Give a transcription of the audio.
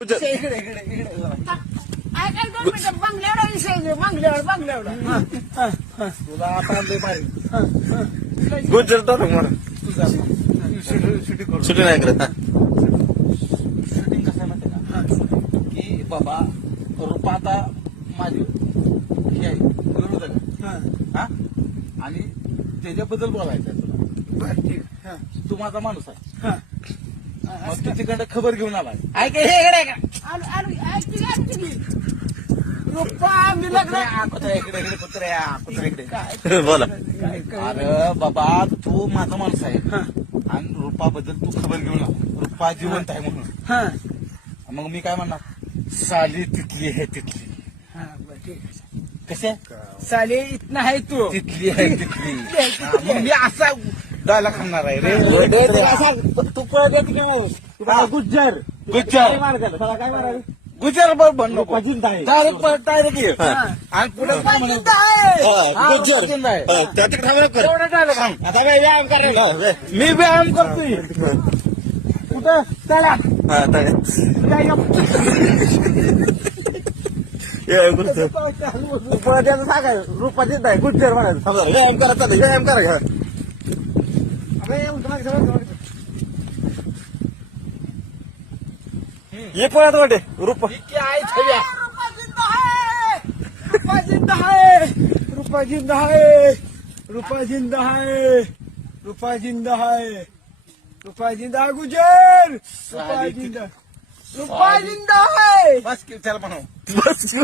इकडे इकडे इकडे काय काय 2 मिनिटं बंगल्यावर विषय बंगल्यावर तुला आता लय भारी गुजर दादा मला तुझा शूटिंग करू सुटी नाही करत शूटिंग कसं आहे माहिती का की बाबा रुपा आता माझी ही आहे बरोबर का हा आणि त्याच्याबद्दल बोलायचं आहे तुला ठीक तू माझा माणूस आहे मग तू तिकडे खबर घेऊन आलाय ऐक हे इकडे रुपा मी लग्न कुत्र्या इकडे इकडे कुत्र्या कुत्र्या इकडे बोला अरे बाबा तू माझा माणूस आहे आणि रुपाबद्दल तू खबर घेऊन आला रुपा जिवंत आहे म्हणून मग मी काय म्हणणार साली तिथली आहे तिथली कसे साले इतना है तू तिथली आहे तिथली मग मी असा डायला खाणार आहे रे तू पळ देत की नाही गुज्जर गुज्जर काय मारायला गुजर बन नको जिंदा आहे डायरेक्ट ये आणि पुढे काय म्हणायचं? गुजर जिंदा आहे. त्या तिकडे थांबा कर एवढं dialogue सांग. आता काय व्यायाम करायला मी व्यायाम करतोय कुठं चला हा ताई पळद्याचं सांगाय रुपा जिंदा आहे गुज्जर म्हणायचं थांबा व्यायाम करा चालेल व्यायाम करा घ्या ये पळत वाटे रुपा इतकी आहे छव्या रुपा जिंदा है रुपा जिंदा है रुपा जिंदा है रुपा जिंदा है रुपा जिंदा गुजर रुपा जिंदा रुपा जिंदा है बस की त्याला म्हणू बस